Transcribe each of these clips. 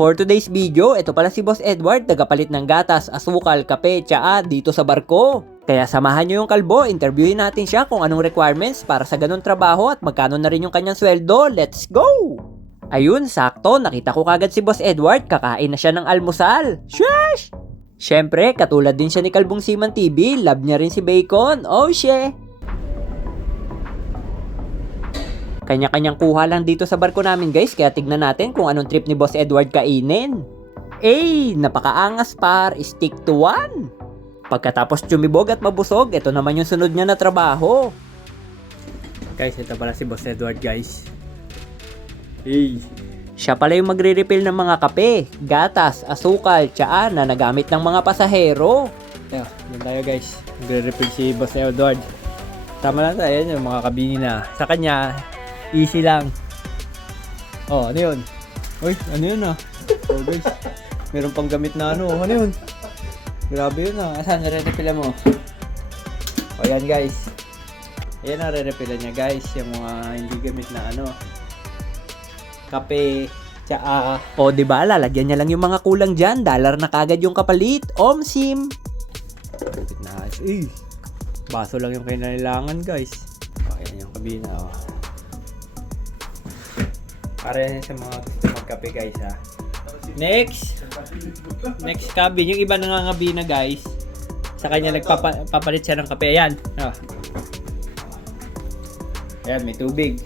For today's video, ito pala si Boss Edward, tagapalit ng gatas, asukal, kape, tsaa dito sa barko. Kaya samahan nyo yung kalbo, interviewin natin siya kung anong requirements para sa ganong trabaho at magkano na rin yung kanyang sweldo. Let's go! Ayun, sakto, nakita ko kagad si Boss Edward, kakain na siya ng almusal. Sheesh! Siyempre, katulad din siya ni Kalbong Siman TV, love niya rin si Bacon. Oh, she! Kanya-kanyang kuha lang dito sa barko namin guys, kaya tignan natin kung anong trip ni Boss Edward kainin. Eh, napakaangas par, stick to one. Pagkatapos tumibog at mabusog, ito naman yung sunod niya na trabaho. Guys, ito pala si Boss Edward guys. Hey. Siya pala yung magre-refill ng mga kape, gatas, asukal, tsaa na nagamit ng mga pasahero. Ayan, yun tayo guys. Magre-refill si Boss Edward. Tama lang tayo, yun yung mga kabini na. Sa kanya, easy lang. Oh, ano yun? Uy, ano yun ah? Oh guys, meron pang gamit na ano. Ano yun? Grabe yun ah. Asan, nare-refilla mo? O yan guys. Ayan ang re-refilla niya guys. Yung mga hindi gamit na ano. Kape, tsaa. O di ba lalagyan niya lang yung mga kulang dyan. Dollar na kagad yung kapalit. Omsim. Kapit na. Eh, baso lang yung kailangan guys. O, ayan yung kabina oh. Para yan sa mga gusto magkape guys ha. Next! Next cabin. Yung iba nangangabi na guys. Sa kanya nagpapalit siya ng kape. Ayan. Ah. Ayan, may tubig.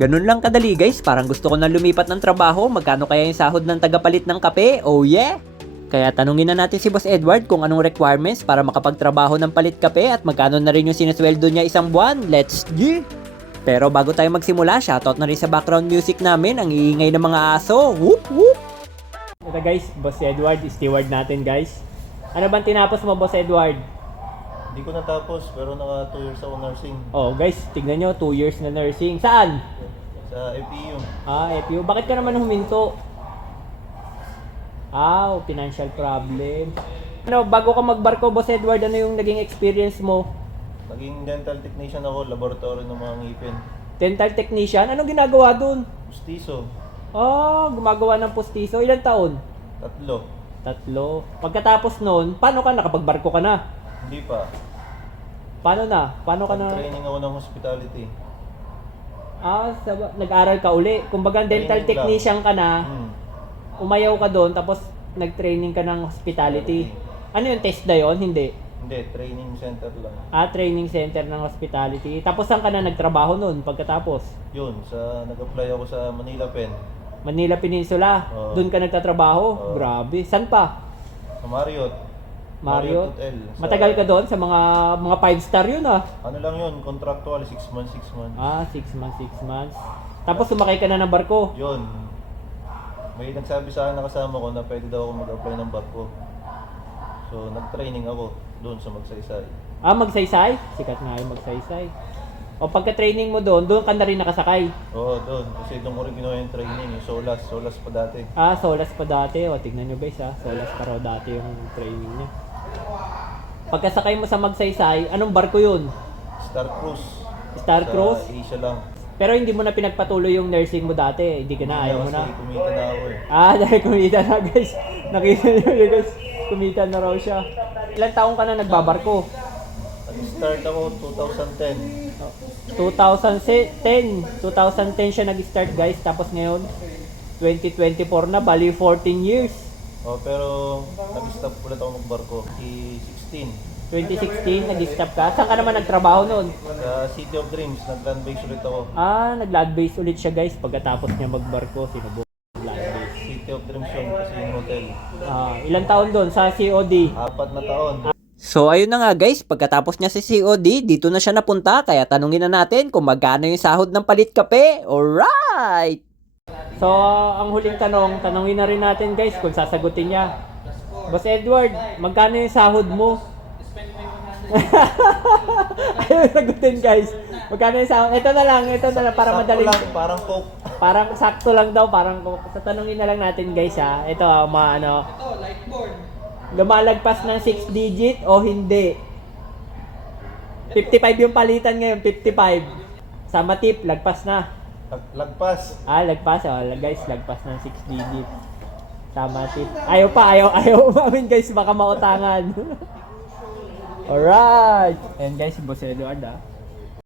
Ganun lang kadali guys. Parang gusto ko na lumipat ng trabaho. Magkano kaya yung sahod ng tagapalit ng kape? Oh yeah! Kaya tanungin na natin si Boss Edward kung anong requirements para makapagtrabaho ng palit kape at magkano na rin yung sinesweldo niya isang buwan. Let's go! Pero bago tayo magsimula, shoutout na rin sa background music namin, ang iingay ng mga aso. Whoop whoop! Ito guys, Boss Edward, steward natin guys. Ano bang tinapos mo, Boss Edward? Hindi ko natapos, pero naka 2 years ako nursing Oh guys, tignan nyo, 2 years na nursing. Saan? sa FEU. Ah, FU. Bakit ka naman huminto? Ah, financial problem. Ano, bago ka magbarko, Boss Edward, ano yung naging experience mo? Naging dental technician ako, laboratory ng mga ngipin. Dental technician, anong ginagawa dun? Pustiso, Oh, gumagawa ng postiso. Ilang taon? tatlo. Tatlo. Pagkatapos nun, paano ka? Nakapagbarko ka na? Hindi pa. Paano na? Paano ka na? Training ako ng hospitality. Ah, sab- nag-aral ka uli. Kumbaga dental Training technician ka na, Hmm. umayaw ka doon, tapos nag-training ka ng hospitality. Ano yung test na yon? Hindi. Hindi, training center lang. Ah, training center ng hospitality. Tapos saan ka na nagtrabaho noon pagkatapos? Yun, sa nag-apply ako sa Manila Pen. Manila Peninsula. Oo. Doon ka nagtatrabaho? Oo. Grabe. Saan pa? Sa Marriott. Marriott? Hotel. Sa- Matagal ka doon sa mga mga 5 star yun ah. Ano lang yun, contractual, 6 months, 6 months. Ah, 6 months, 6 months. Tapos sumakay ka na ng barko. Yun. May nagsabi sa akin na kasama ko na pwede daw ako mag-apply ng barko. So, nag-training ako doon sa Magsaysay. Ah, magsaysay? Sikat nga yung magsaysay. O pagka-training mo doon, doon ka na rin nakasakay. Oo, doon. Kasi doon ko rin ginawa yung training. Yung Solas. Solas pa dati. Ah, Solas pa dati. O, tignan nyo guys ha. Solas pa raw dati yung training niya. Pagkasakay mo sa magsaysay, anong barko yun? Star Cruise. Star Sa Cruise? Asia lang. Pero hindi mo na pinagpatuloy yung nursing mo dati. Hindi ka na, ayaw mo Kasi na. kumita na ako eh. Ah, dahil kumita na guys. Nakita nyo guys. Kumita na raw siya. Ilang taong ka na nagbabarko? Nag-start ako 2010. 2010. 2010 siya nag-start guys. Tapos ngayon, 2024 na. Bali 14 years. Oh, pero nag-stop ulit ako magbarko. Si 16. 2016, nag-stop ka. Saan ka naman nagtrabaho noon? Sa City of Dreams, nag-land base ulit ako. Ah, nag-land base ulit siya guys. Pagkatapos niya magbarko, sinubo. City of Dreams yun kasi yung hotel. Ah, ilang taon doon sa COD? Apat na taon. So ayun na nga guys, pagkatapos niya sa COD, dito na siya napunta kaya tanungin na natin kung magkano yung sahod ng palit kape. Alright! So ang huling tanong, tanungin na rin natin guys kung sasagutin niya. Boss Edward, magkano yung sahod mo? Ayaw sagutin guys. Magkano yung sahod? Ito na lang, ito na lang para Sakto madaling. lang, parang coke. Parang sakto lang daw, parang sa tanungin na lang natin guys ha. Ito ah, ma ano. Lumalagpas ng 6 digit o hindi? 55 yung palitan ngayon, 55. Sama tip, lagpas na. Lag- Lagpas. Ah, lagpas. Oh, guys, lagpas ng 6 digit. Tama, tip. Ayaw pa, ayaw, ayaw umamin guys, baka mautangan. Alright. And guys, si Boss Edward ah.